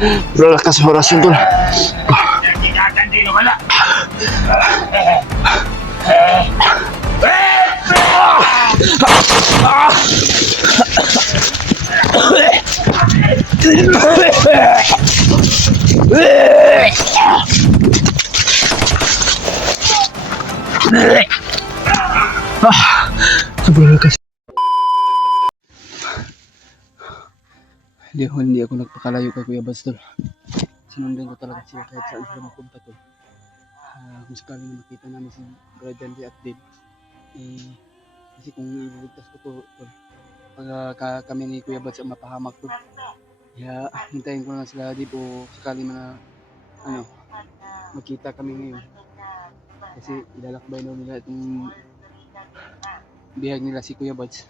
Wala lakas oras yun tol. Sobrang lakas. Hindi ako nagpakalayo kay Kuya Bas tol. Sinundan ko talaga siya kahit saan sila mapunta tol. Kung sakaling makita namin si Brian at Dave, kasi kung ililigtas ko to tol, pag kami ni Kuya Bas ang mapahamak tol, kaya hintayin ko na sila Dave o sakaling na magkita kami ngayon. Kasi ilalakbay daw nila itong bihag nila si Kuya Bas.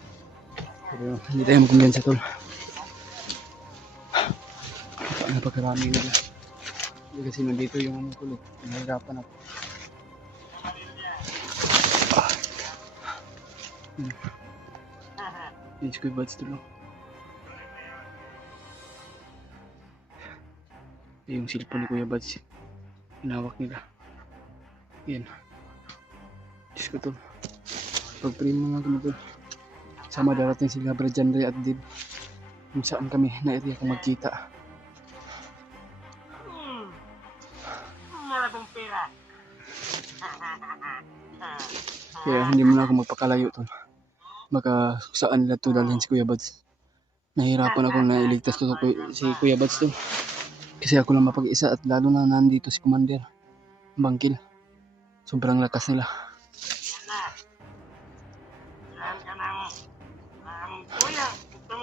Pero hindi tayo magkumbiyansa tol. Napakarami nila. Hindi kasi nandito yung kulit. Nahirapan ako. Yung Kuya Bas tulo. Yung cellphone ni Kuya Bas. Hinawak nila. Yan. Diyos ko tol. Pag-pray mo nga kami tol. Sama darating sila Brian at Dave. Kung saan kami na area kung magkita. Kaya hindi mo na ako magpakalayo tol. Baka saan nila to dalhin si Kuya Bas. Nahirapan ako na iligtas to si Kuya Bas tol. Kasi ako lang mapag-isa at lalo na nandito si Commander Bangkil. Sobrang lakas nila.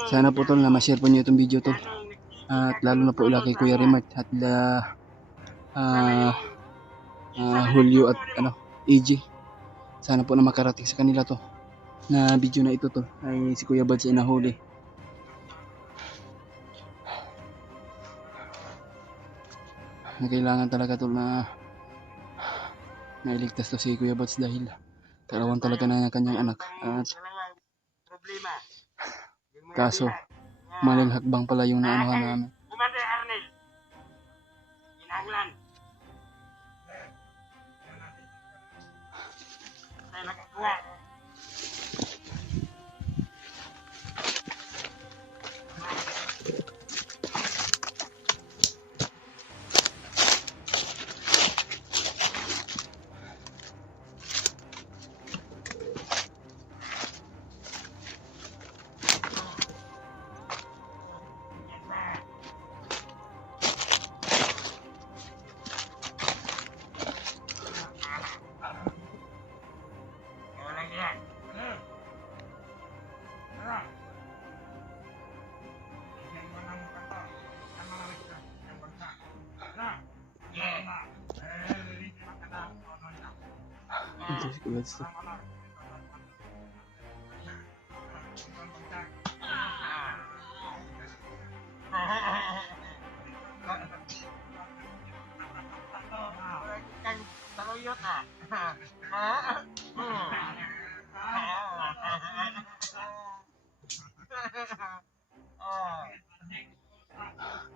Sana po tol na ma-share po niyo itong video tol. At lalo na po ila kay Kuya Remart at Julio at AJ. Sana po na makarating sa kanila to na video na ito tol ay si Kuya Bas ay nahuli. Na kailangan talaga tol na nailigtas to si Kuya Bas dahil karawan talaga na kanyang anak. At kaso maling hakbang pala yung naanuhan namin. Ito si Kuya Bas to.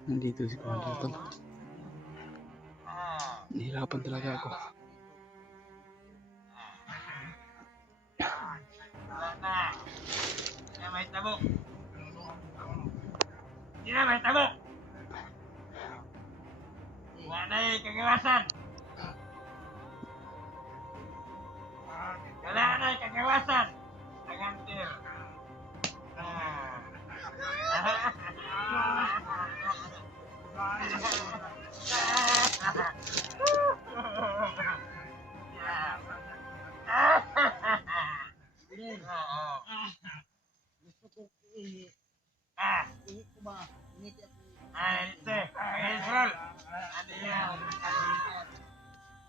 Nandito si Commander tol. Nahirapan talaga ako. May tabo. Hindi na may tabo. Wala na kagawasan. Wala na kagawasan. Nagantir.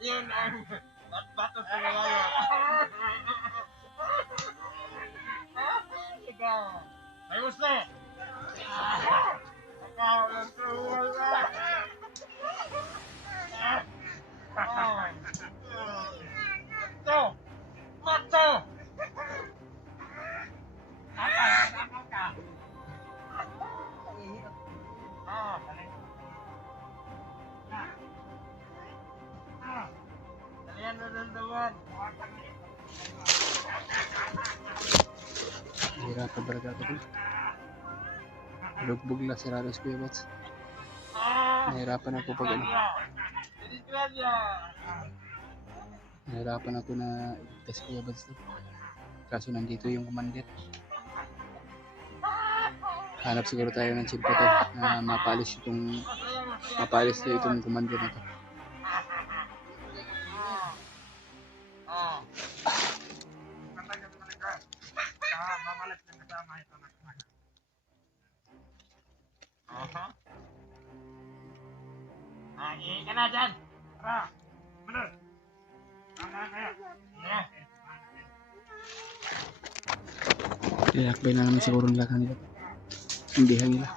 Yun ang bato sa ngayon. Ikaw. Ayos na. Ikaw ang tuwal na. Mato. Mato. nararamdaman. Nahirapan talaga ako dun. Lugbog na si Raros Kuya Bats. Nahirapan ako pag ano. Nahirapan ako na iligtas Kuya Bats dun. Kaso nandito yung commander. Hanap siguro tayo ng chip to na mapalis na itong commander na to. Ihi ka na dyan. Tara. Bener. Tama kaya. Ilakbay na naman siguro nila kanila. Hindihan nila.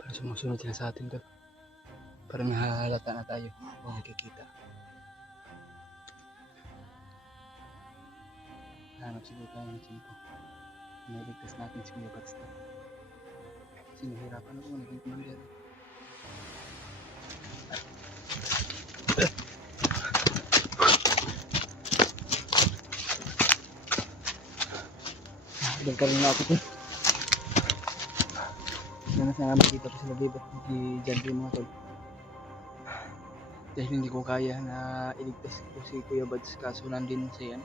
Para sumusunod sila sa atin doon. Para nahahalata na tayo kung nakikita. Hanap siguro tayo ng simpo. Naligtas natin si Kuya Bats. Sinahirapan ako naging commander. Ibang ka rin na ako to. Sana sana makita ko sila libat dyan yung mga tol. Dahil hindi ko kaya na iligtas ko si Kuya Bats kaso nandun sa yan.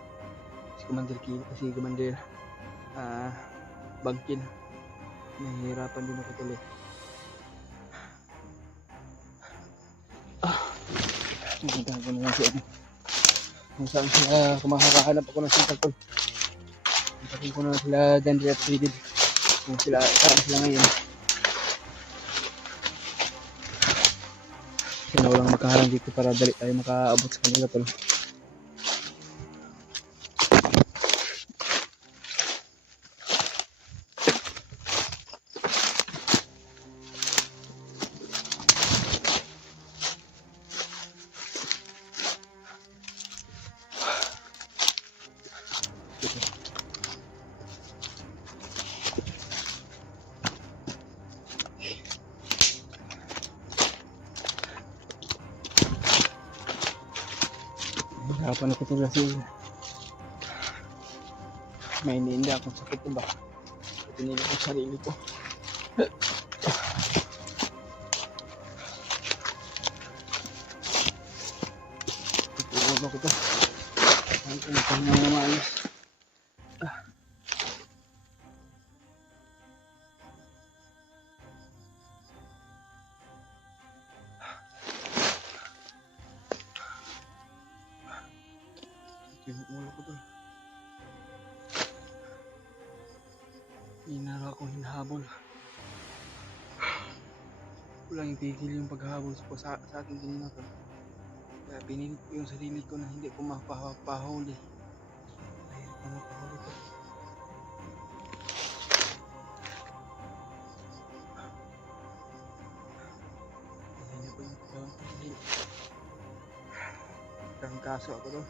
Si Commander Kill, si Commander Bangkin. Nahihirapan din ako tuloy. Pupuntahan ko na lang si ano. Kung saan sila kumakahanap ako ng sintal tol. Puntahin ko na sila Dandre at Fredid. Kung sila, saan sila ngayon. Kasi na walang makaharang dito para dali tayo makaabot sa kanila tol. Hirapan ako ito kasi may iniinda akong sakit na ba? Pinili ko sarili ko. Tutulog ako ito. Saan ko magpahinga na maayos. Yung ulo ko doon. Hinara akong hinahabol. Walang itigil yung paghahabol sa akin kanina to. Kaya pinilit ko yung sarili ko na hindi ko mapahuli. Mahirap na mapahuli ko. Hindi ko yung paghahabol. Trangkaso ako doon.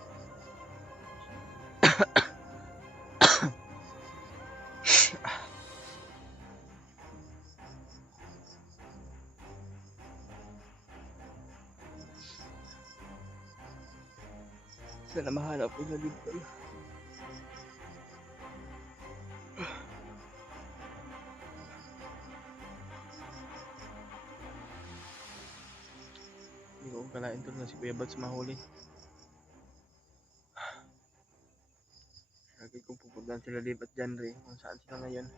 Sana mahanap ko na dito. Hindi ko kalain to na si Kuya Bats mahuli. Lagi kong pupuntahan sila libat dyan rin kung saan sila ngayon.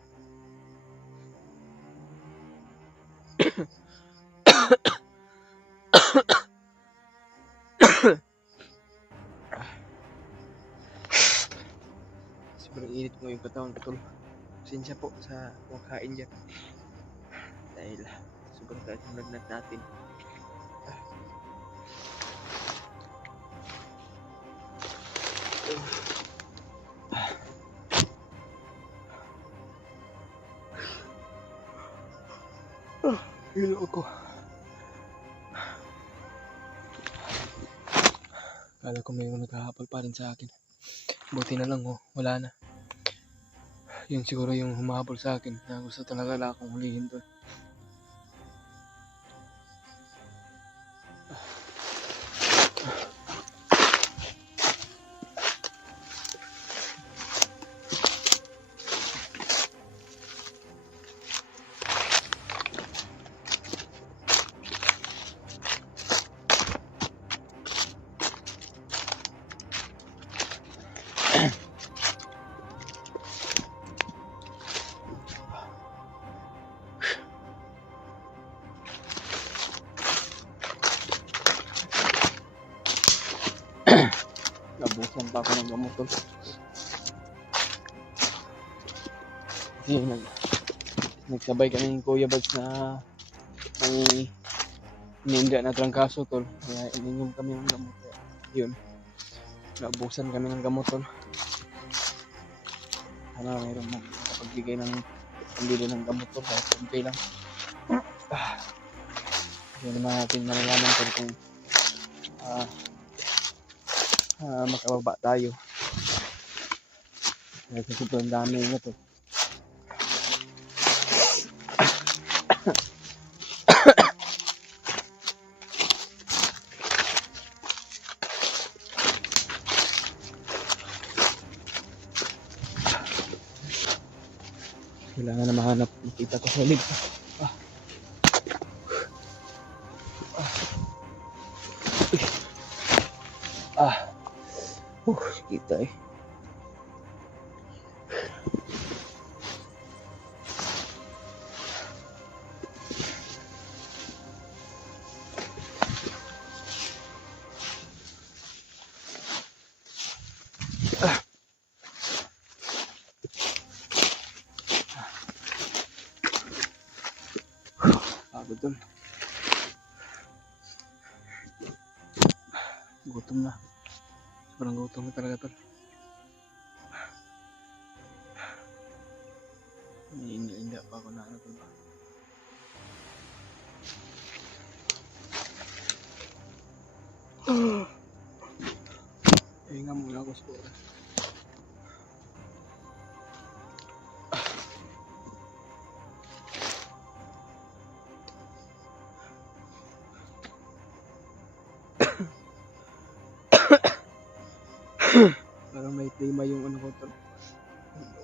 Sobrang init mo yung katawan ko tol. Pasensya po sa kumakain dyan. Dahil sobrang taas ng lagnat natin. Hilo ako. Kala ko mayroong naghahabol pa rin sa akin. Buti na lang oh, wala na. Yun siguro yung humahabol sa akin na gusto talaga lang akong hulihin doon. Nabusan pa ako ng gamot tol. Kasi nagsabay kami ng Kuya Bads na may ninja na trangkaso tol. Kaya ininom kami ng gamot. Yun. Nabusan kami ng gamot tol. Sana mayroon mo kapagbigay ng pambili ng gamot tol. Kahit kunti lang. Yun naman natin malalaman tol kung makababa tayo. Kasi sobrang dami na to. Kailangan na mahanap. Makita ko sa lid. Kita eh. Pagod dun. Gutom na. Sobrang gutom na talaga tol. Hindi pa ako na ano tol. Hinga muna ako sa oras. Parang may klima yung ano ko tol.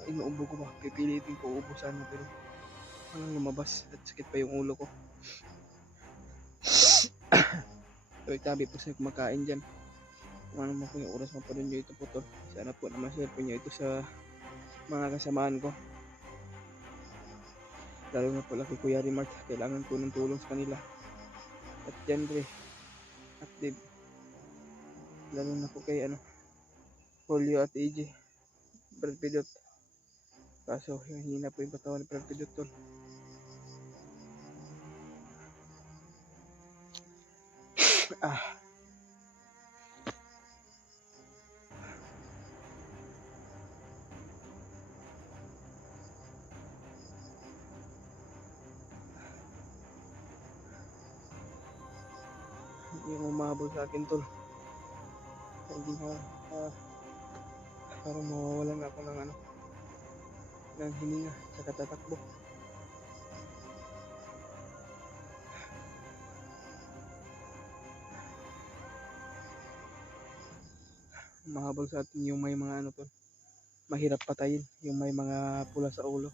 Inuubo ko ba? Pipilitin ko ubusan na pero parang lumabas at sakit pa yung ulo ko. So itabi po sa kumakain dyan. Kung ano mo po yung oras mo pa rin nyo ito po tol. Sana po na ma-share po nyo ito sa mga kasamaan ko. Lalo na po kay Kuya Remark. Kailangan po ng tulong sa kanila. At Jandre. At Dave. Lalo na po kay Polio at AJ. Brad Pidot. Kaso hina po yung katawan ni Brad Pidot tol. Yung umahabol sa akin tol. Hindi na parang mawawalan ako ng hininga sa katatakbo. Mahabol sa atin yung may mga tol, mahirap patayin, yung may mga pula sa ulo.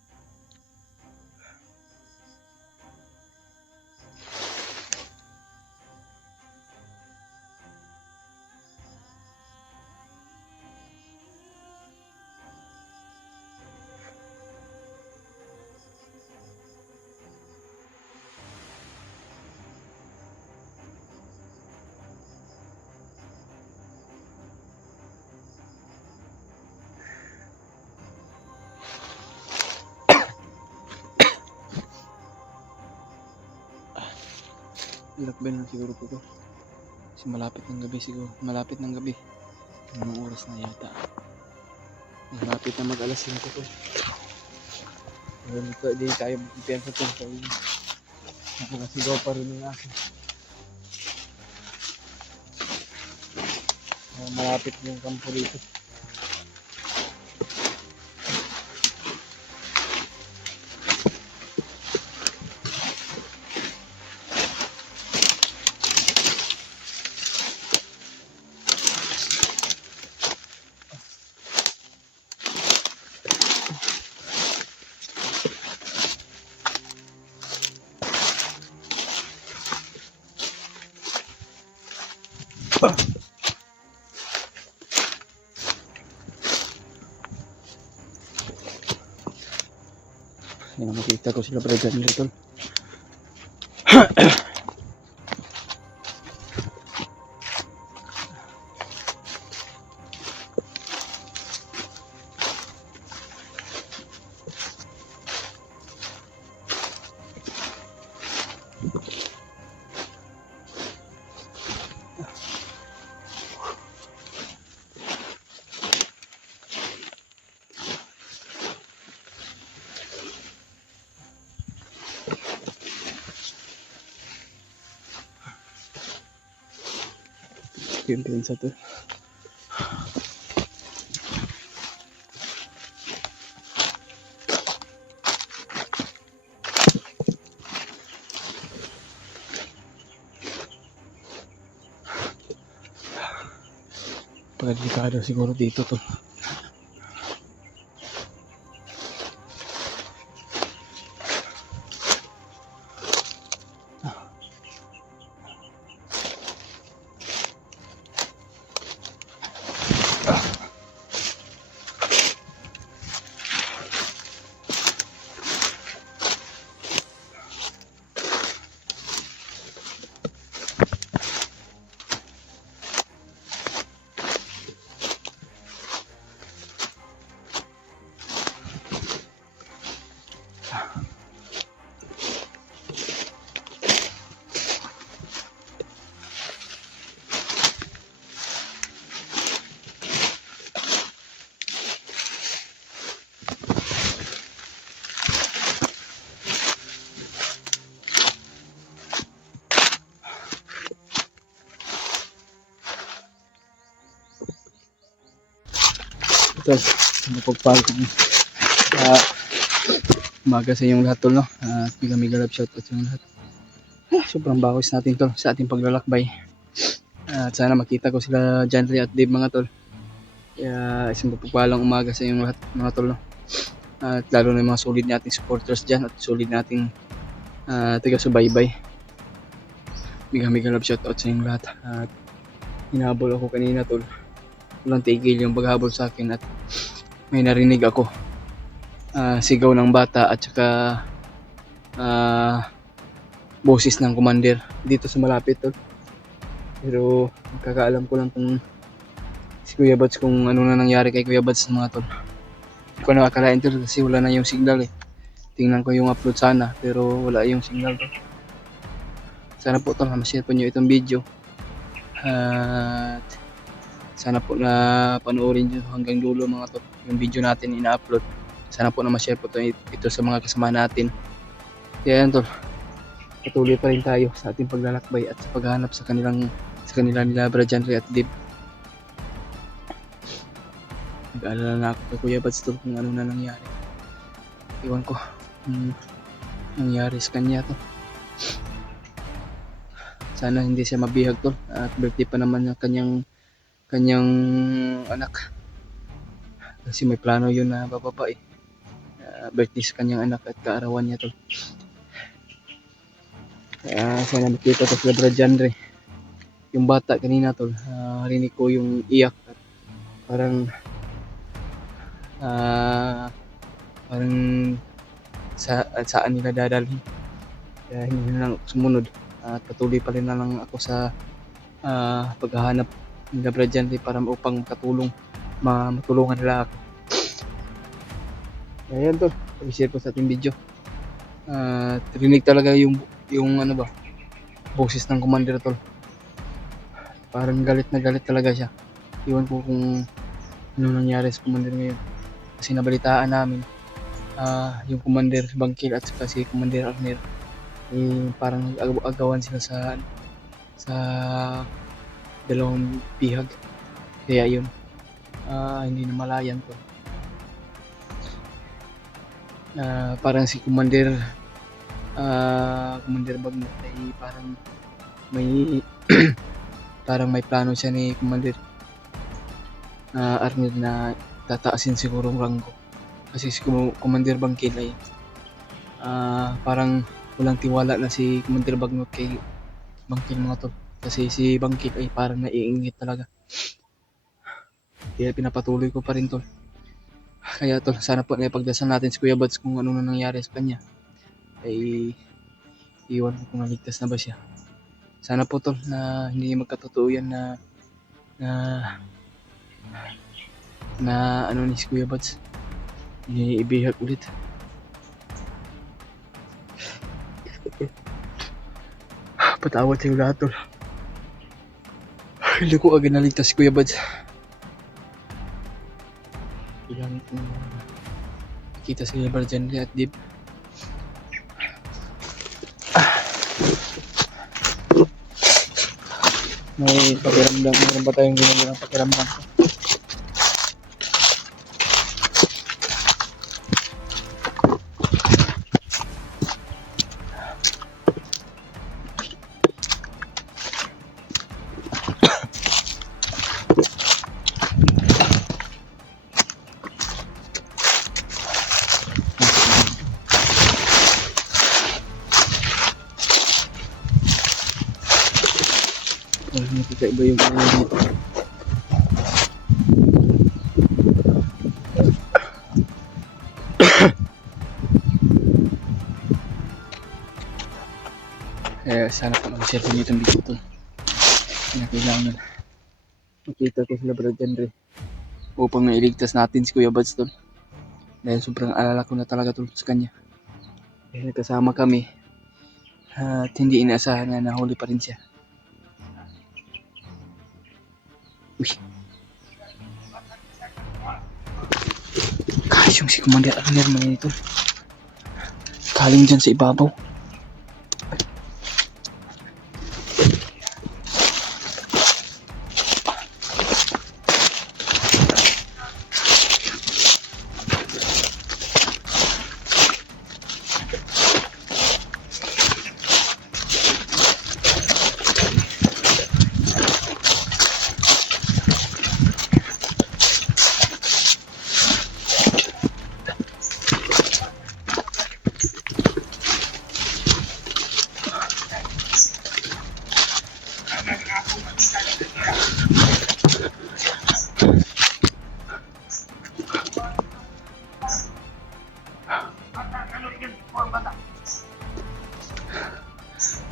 Ilakbay lang siguro ko to. Kasi malapit ng gabi siguro. Malapit ng gabi. Anong oras na yata. Malapit na mag alas 5 to. Hindi tayo magpipiyansa to. Nakasigaw pa rin yung aso. Malapit yung kampo dito. Yan, makita ko sila pala dyan dito. Yung pinsa to. Pagkakado siguro dito to. Ito, napagpahal ko umaga sa inyong lahat tol, no? Mega love shoutout sa inyong lahat. Sobrang bakos natin tol sa ating paglalakbay. At sana makita ko sila Janry at Dave mga tol. Kaya isang pagpapalang umaga sa inyong lahat mga tol, no? At lalo na yung mga solid nating supporters dyan at solid nating taga-subaybay. Mega love shoutout sa inyong lahat. At hinabol ako kanina tol. Walang tigil yung paghabol sa akin at may narinig ako sigaw ng bata at saka boses ng commander dito sa malapit tol. Pero magkakaalam ko lang kung si Kuya Bats kung ano na nangyari kay Kuya Bats mga tol. Hindi ko nakakalain tol kasi wala na yung signal eh. Tingnan ko yung upload sana pero wala yung signal tol. Sana po tol ma-share po nyo itong video at sana po na panoorin nyo hanggang dulo mga tol yung video natin ina-upload. Sana po na ma-share po ito sa mga kasama natin. Kaya yan tol, patuloy pa rin tayo sa ating paglalakbay at sa paghahanap sa kanila nila Janry at Dave. Nag-aalala na ako kay Kuya Bats tol kung ano na nangyari. Iwan ko nangyari sa kanya to. Sana hindi siya mabihag tol at birthday pa naman ng kanyang anak kasi may plano yun na bababa eh. Birthday sa kanyang anak at kaarawan niya tol. Sana makita to sila Janry. Yung bata kanina tol, rinig ko yung iyak at parang saan nila dadalhin. Kaya hindi na lang ako sumunod at patuloy pa rin na lang ako sa paghahanap nila Janry para upang matulungan nila ako. Ayan tol, i-share ko sa ating video. Rinig talaga yung ano ba, boses ng commander tol. Parang galit na galit talaga siya. Iwan ko kung ano nangyari sa commander ngayon. Kasi nabalitaan namin yung commander Bangkil at saka si commander Arner parang agawan sila sa dalawang bihag. Kaya yun, hindi na malayan to. Parang si Commander Bagnot ay parang may parang may plano siya ni Commander Arnel na tataasin siguro ang ranggo. Kasi si Commander Bangkil ay parang walang tiwala na si Commander Bagnot kay Bangkil mga tol. Kasi si Bangkil ay parang naiingit talaga. Kaya pinapatuloy ko pa rin tol. Kaya tol, sana po naipagdasal natin si Kuya Buds kung ano na nangyari sa kanya. Ay iwan ko kung naligtas na ba siya. Sana po tol na hindi magkatotoo yan na ano ni si Kuya Buds. Ibihag ulit. Patawad sa lahat tol. Hindi ko agad naligtas si Kuya Buds. Kailangan ko nakita si Barjan at Dib. May pakiramdam, meron ba tayong ginagawang pakiramdam? Nakikaiba yung ano dito. Sana po mag-share po nyo itong video ito. Kailangan makita ko sila Brad Henry upang mailigtas natin si Kuya Buds tol. Dahil sobrang alala ko na talaga tol sa kanya. Dahil nagkasama kami at hindi inaasahan na nahuli pa rin siya. Uy. Kahit yung si Commander Arnel man ito. Kaling dyan sa ibabaw.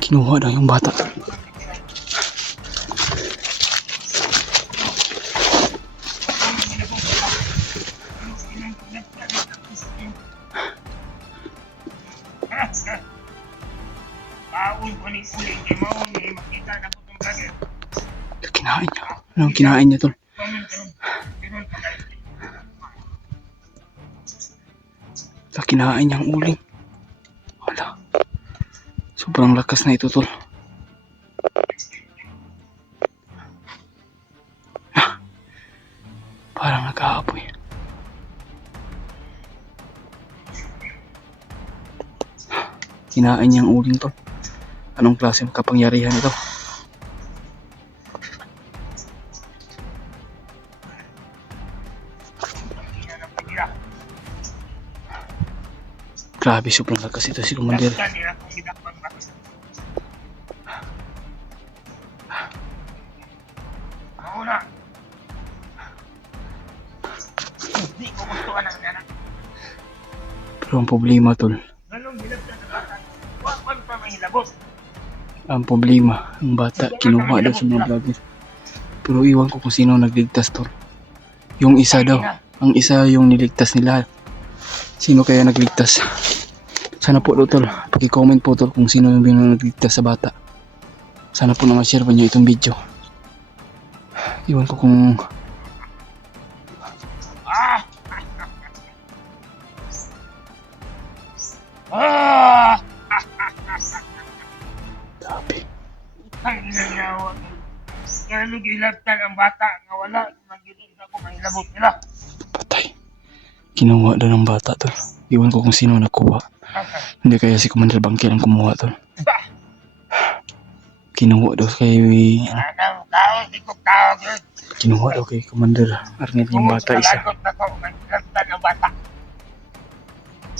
Kinuha na yung bata. Kinain niya. Anong kinain niya tol? Kinain niya ang uling. Wala. Sobrang lakas na ito tol. Parang nag-aapoy. Kinain niya ang uling tol. Anong klase ng kapangyarihan ito? Grabe, sobrang lakas ito si Commander. Pero ang problema tol. Ang problema, ang bata kinuha daw sa mga vlogger. Pero iwan ko kung sino nagligtas tol. Yung isa daw, ang isa yung niligtas nila. Sino kaya nagligtas? Sana po tol, paki-comment po tol kung sino yung nagligtas sa bata. Sana po na ma-share pa nyo itong video. Iwan ko kung Nasaktan ang bata nga wala. Magiging ako mahilabot nila. Patay. Kinuha daw ng bata tol. Iwan ko kung sino nakuha. Hindi kaya si Commander Bangkil ang kumuha tol. Bah! Kinuha daw kay Anong tao, di ko tawag yun. kinuha daw kay Commander Arnel yung Kung bata isa. lagot na ko, nasaktan ang bata.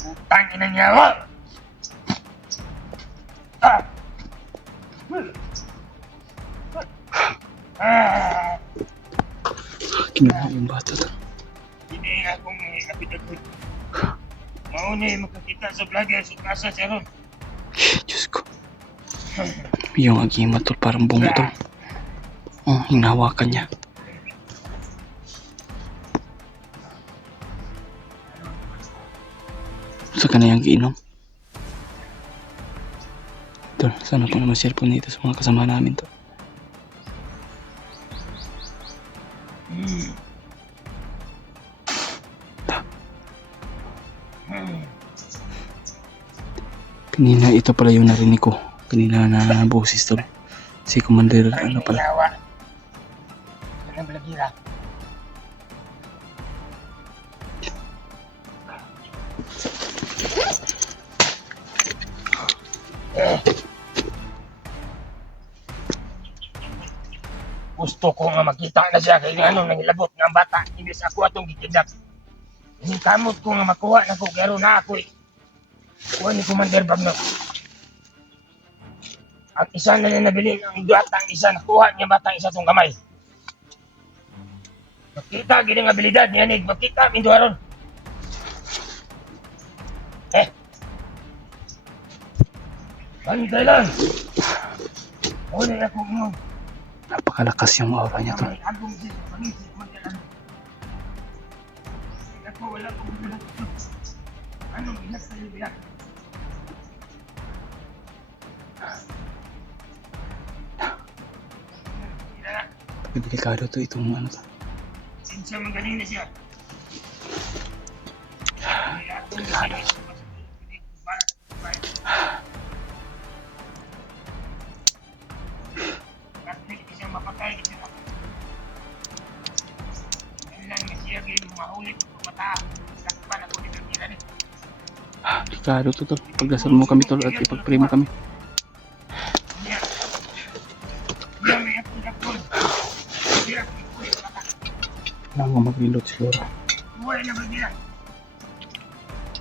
Utang ina niya ako. Ah! Ah! Kinuha yung bata tol. Hindi akong kapitagod. Mauni makakita sa vlogger sa kasa siya ron. Diyos ko. Yung agimat tol parang bunga tol. Oh, hinahawakan niya. Sa kanayang giinom. Tol, sana po naman cellphone nito sa mga kasama namin to. Kanina ito pala yung narinig ko. Kanina na boses tol. Si Commander ano pala. Yawa. Anong balagira? Gusto ko nga makita na siya kay ano nang ilabot nga ang bata. Hindi sa ako atong gikidnap. Ini kamot ko nga makuha na ko garo na ako. Kuha ni Commander Bagnot. Ang isa na niya nabili ang batang isa nakuha niya batang isa tong kamay. Makita gini nga abilidad niya nig makita minto aron. Bantay lang. Uli ako mo. Napakalakas yung aura niya tol. May agong din. Pangisi ko man ako wala ko bilang. Anong inak sa iyo bilang? Delikado to itong ano to. Sinsya magaling na siya. Delikado. Hindi siya mapatay kasi kailan nga siya gawin mahuli kung mata. Sakpan ako ni Bertira ni. Delikado to tol. Pagdasal mo kami tol at ipag-pray mo kami. Iya. Iya may akong dakol. Iya may mata. Kailangan ko mag-reload siguro. Buhay na Bertira.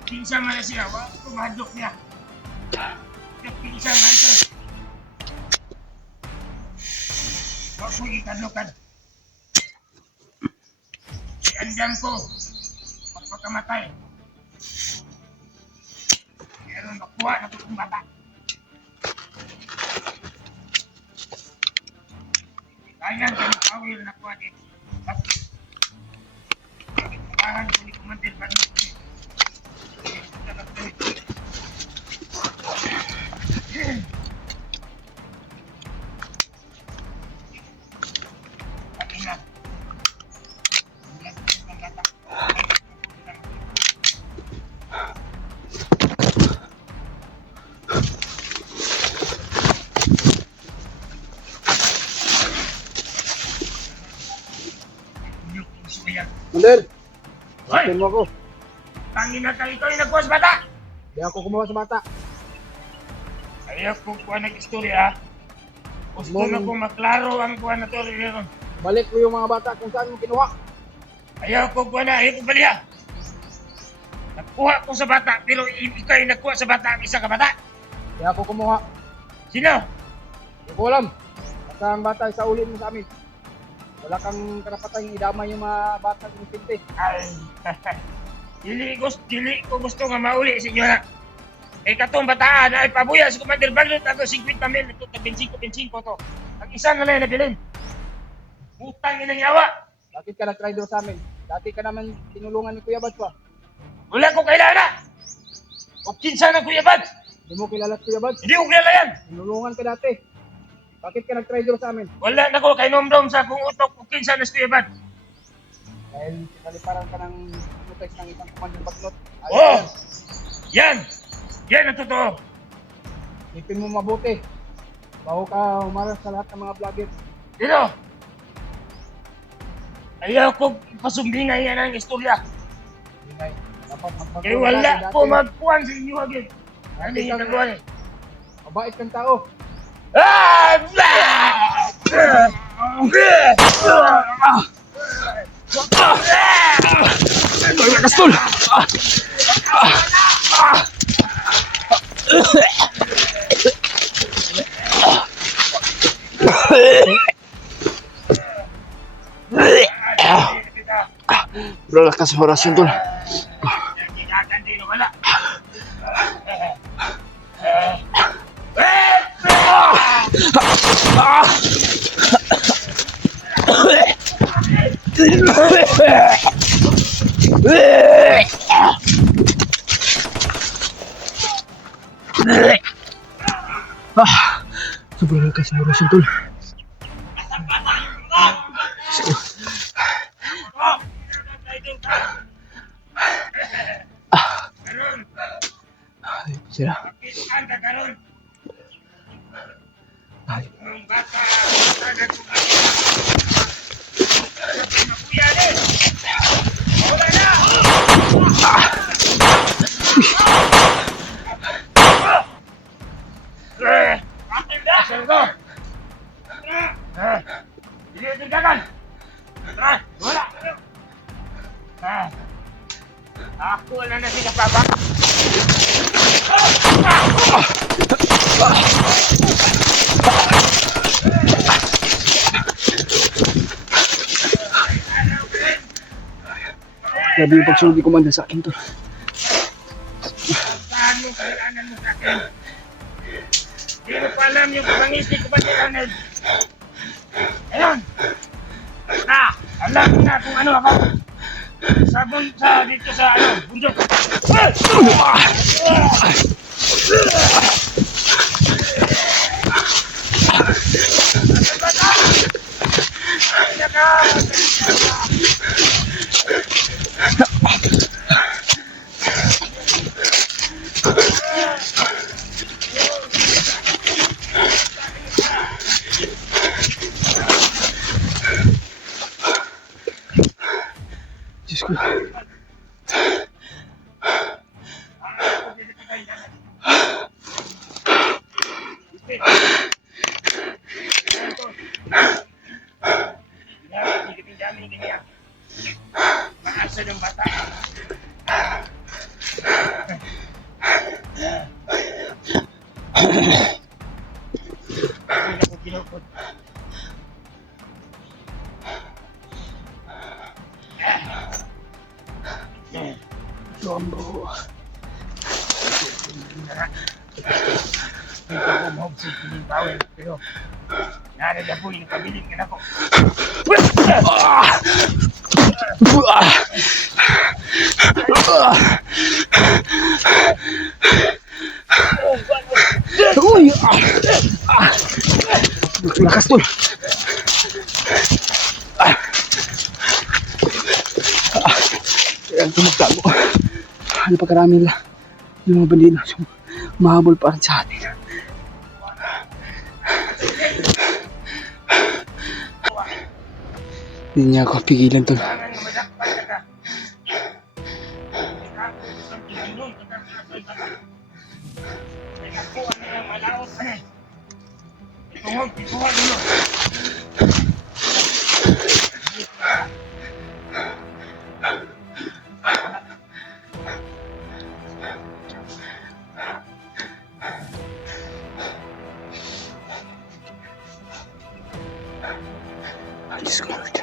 Pinsa man na siya. Wala ko mahadlok niya. Pinsa man ito. Huwag mo ikadlokan. Iandam ko. Magpakamatay. Meron makuha na itong bata. Kaya ka nakawil na kuha dito. Pagkahan ko ni Commander Bagnot. Commander, Hoy! tingin mo ako. Tangin na tayo ito yung nagkuha sa bata! Di ako kumuha sa bata. Ayaw ko kuha ng istorya. Gusto na kong maklaro ang kuha na to rin. Balik ko yung mga bata kung saan mo kinuha. Ayaw ko kuha na, ayaw ko baliya. Nagkuha ko sa bata, pero ikaw yung nagkuha sa bata ang isa ka bata. Di ako kumuha. Sino? Di ko alam. Basta ang bata sa uli mo sa amin. Wala kang karapatang idamay yung mga bata ng pinti. Ay, dili ko gusto nga mauli sa inyo na. Eh katong bataan ay pabuya sa Commander Bagnot ako 50 mil ito 25 to. Ang isa na lang nabilin. Utang inang yawa. Bakit ka nag-traitor sa amin? Dati ka naman tinulungan ni Kuya Bad pa. Wala ko kailangan na. O kinsa ng Kuya Bad. Hindi mo kilala si Kuya Bad? Hindi ko kilala yan. Tinulungan ka dati. Bakit ka nag-traitor sa amin? Wala na ko kay nomdom sa kung utok o kinsa na Kuya Bad. Dahil sinaliparan ka ng notice ng isang Commander Bagnot. Oh! Yan! Yan ang totoo. Ipin mo mabuti. Bago ka umaras sa lahat ng mga vlogger. Dito! Ayaw ko ipasumbingay yan ang istorya. Ingay. Dapat magpagawa Kaya wala dati. ko magkuhan sa inyo agad. Ano Dati yung kang nagawa niya? mabait kang tao. Ah! Lakas tol! Bro, lakas orasyon tol. Wala. Sobrang lakas orasyon tol. Ayun pa sila. Ayun. Ako na na sila papa. Grabe yung pagsunod ni Commander sa akin tol. Saan mo kailangan mo sa akin? Hindi mo pa alam yung pangis ni Kumandir Arnold. Ayun! Alam mo na kung ano ako. Sabon sa dito sa bundok. Diyos ko. Maasa ng bata. Hindi ako kinukod. Jumbo. Hindi ko mahubsig ng bawal. Pero narinig po yung kabiling ka na ko. Uy! Lakas tol. Ayan, tumagtago. Ano pa karami lang yung mga bandila mahabol pa rin sa atin. Hindi niya ako pigilan tol. Kailangan na madakpan ka ka. Ikaw, isang tinulong ka ka sa bata. Nagkakuha na yung malaot na eh. Itungog, ikuha nyo. Diyos ko Lord.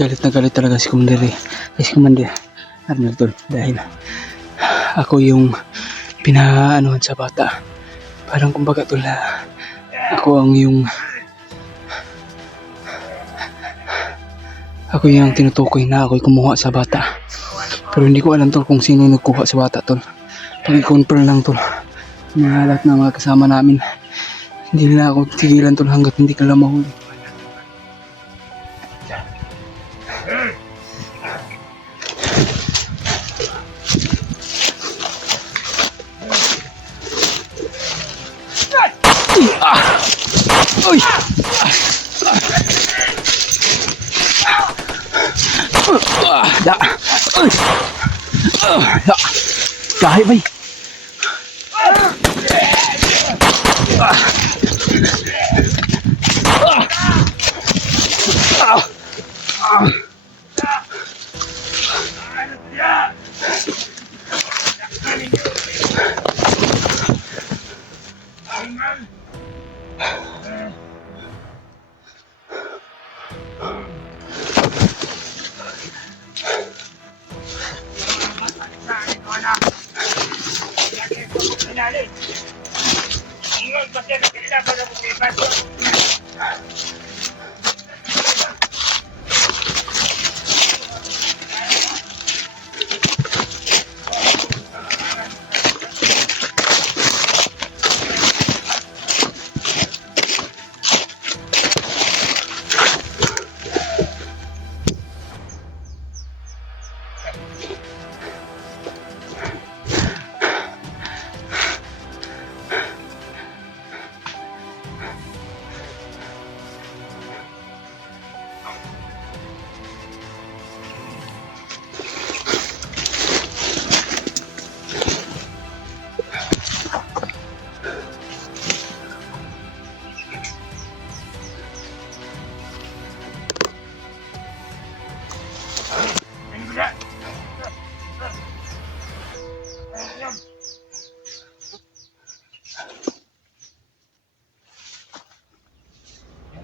Galit na galit talaga si Commander si Commander Arnold tol. Dahil ako yung pinaanuhan sa bata. Parang kumbaga tol na ako yung tinutukoy na ako'y kumuha sa bata. Pero hindi ko alam tol kung sino nagkuha sa bata tol. Pag-confirm lang tol. Mga lahat ng mga kasama namin. Hindi na ako tigilan tol hanggat hindi ka lang mahuli. Uy! Da. Da. Kahit bay. Ingat pasti ada cerita pada bukit batu.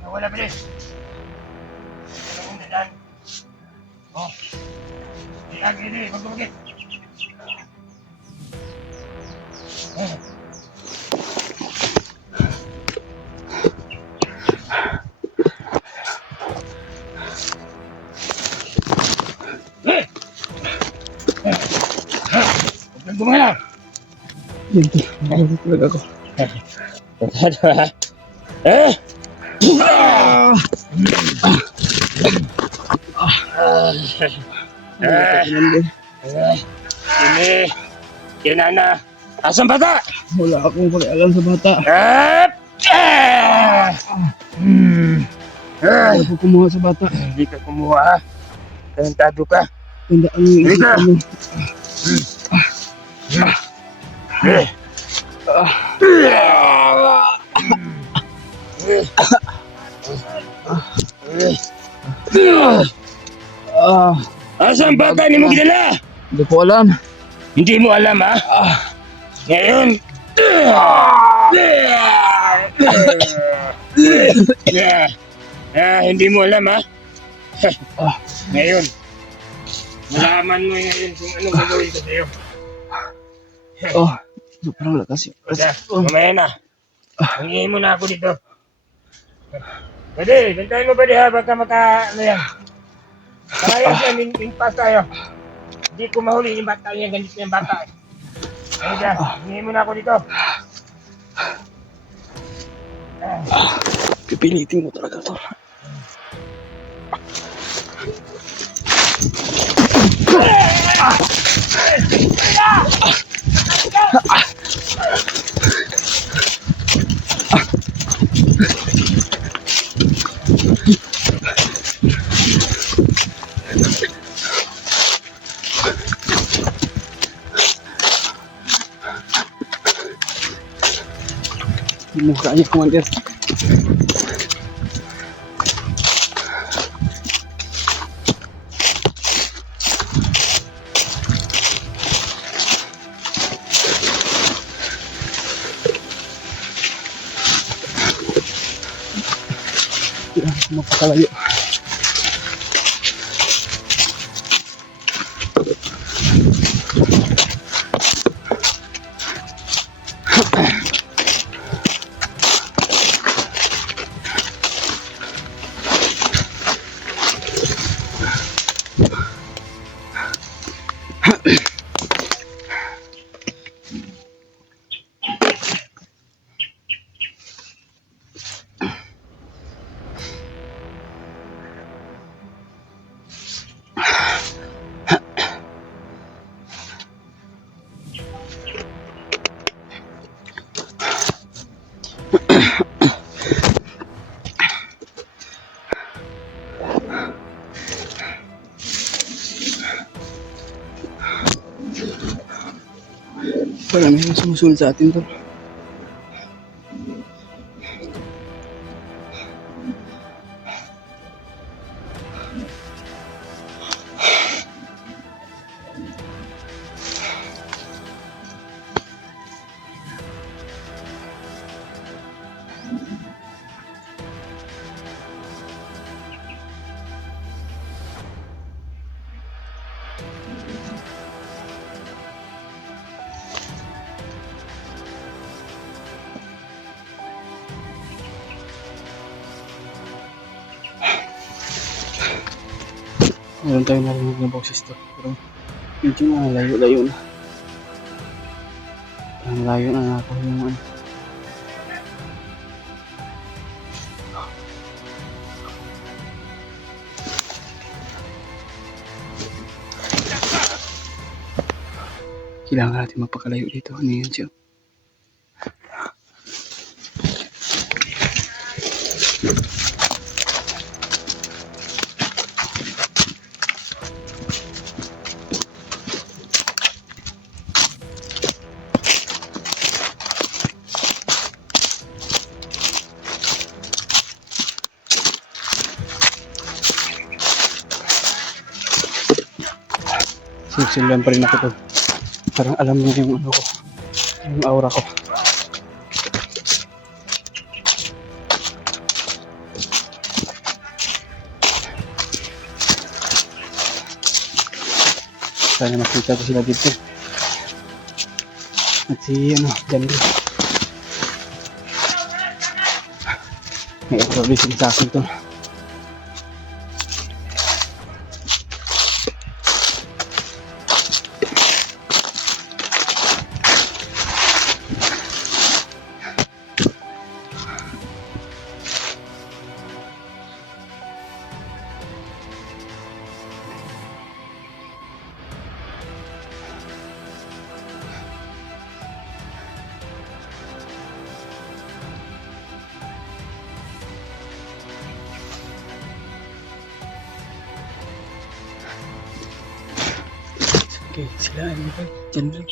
Wala bilis. Wala kong dadaan. Oh. Hindi. Magkabagit. Huwag kang gumala. Dito. Dito talaga ako. Eh? Ini na. Asan bata? Wala akong pakialam sa bata. Wala ko kumuha sa bata. Hindi ka kumuha. Talentado ka. Tandaan mo yung Halika. isip mo. Asan bata ni mo gidala? Hindi ko alam. Hindi mo alam ha? Ngayon. Hindi mo alam ha? Ngayon. Malaman mo ngayon kung anong gagawin ko sa'yo. Oh, sobrang lakas yung Mamaya na. Hingin mo na ako dito. Pwede, bantayan mo ba diha baka ano yan. Kaya siya, minpas tayo. Hindi ko mahuli yung bata niya, ganito yung bata. Ano siya, hingin mo na ako dito. pipilitin mo talaga to. Mukanya komandir. Mapakalayo. Parang may sumusunod sa atin tol. Meron tayong narinig na boses to. Pero medyo na layo-layo na. Parang layo na ako yung ano. Kailangan natin magpakalayo dito. Ano yun siya? Sinusundan pa rin ako to. Parang alam niya yung ano ko. Yung aura ko. Sana makita ko sila dito. At si ano, Jandy. May acknowledge sa akin to. Okay, sila ano ba? Jandy.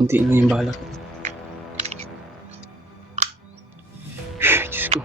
Kunti na yung balak. Diyos ko.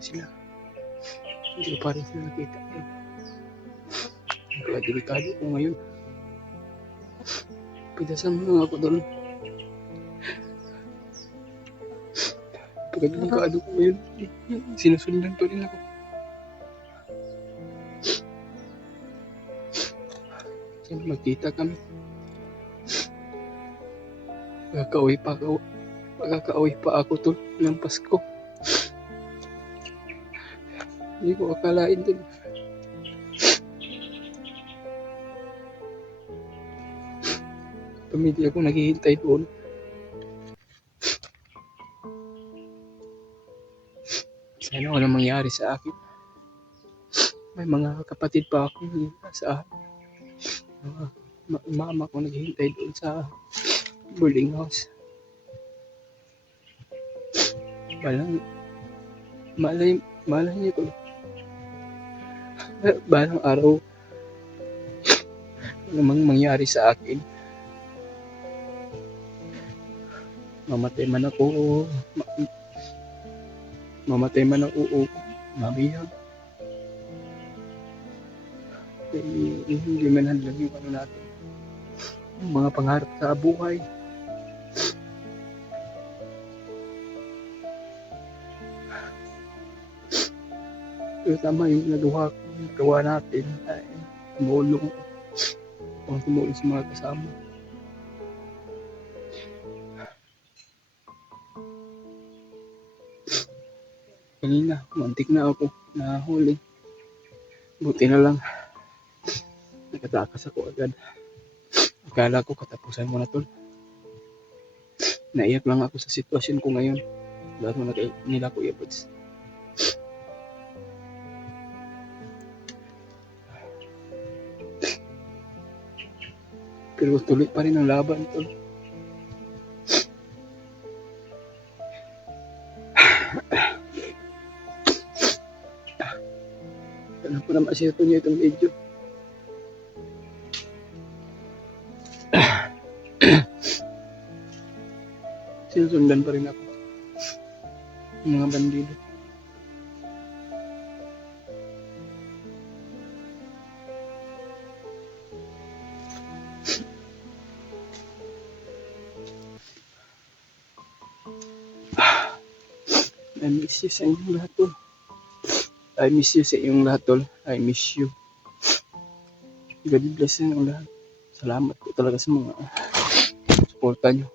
Sila. Hindi ko pa rin sila nakita. Kaya delikado ko ngayon. Pidasan mo lang ako doon. Pagka delikado ko ngayon, sinusundan pa rin ako. Sana magkita kami. Pagkakauwi pa ako to ng Pasko. Hindi ko akalain din. pamilya ko naghihintay doon. Sana walang mangyari sa akin. May mga kapatid pa ako sa mama ko naghihintay doon sa boarding house. Malay niyo ko. Balang araw, namang mangyari sa akin. Mamatay man ako, mamatay man ako o mabihag. Hindi man handlang yung ano natin, yung mga pangarap sa buhay. Pero tama yung nagawa ko, gawa natin ay tumulong sa mga kasama. Kanina, muntik na ako nahuli. Buti na lang, nakatakas ako agad. Akala ko katapusan mo na tol. Naiyak lang ako sa sitwasyon ko ngayon. Lalo na nila ko earbuds. Pero tuloy pa rin ang laban tol. Kailan ko na ma-share ko niyo itong video. Sinusundan pa rin ako ng mga bandido. I miss you sa inyong lahat tol. I miss you sa inyong lahat tol. I miss you. God bless sa inyong lahat. Salamat po talaga sa mga suporta nyo.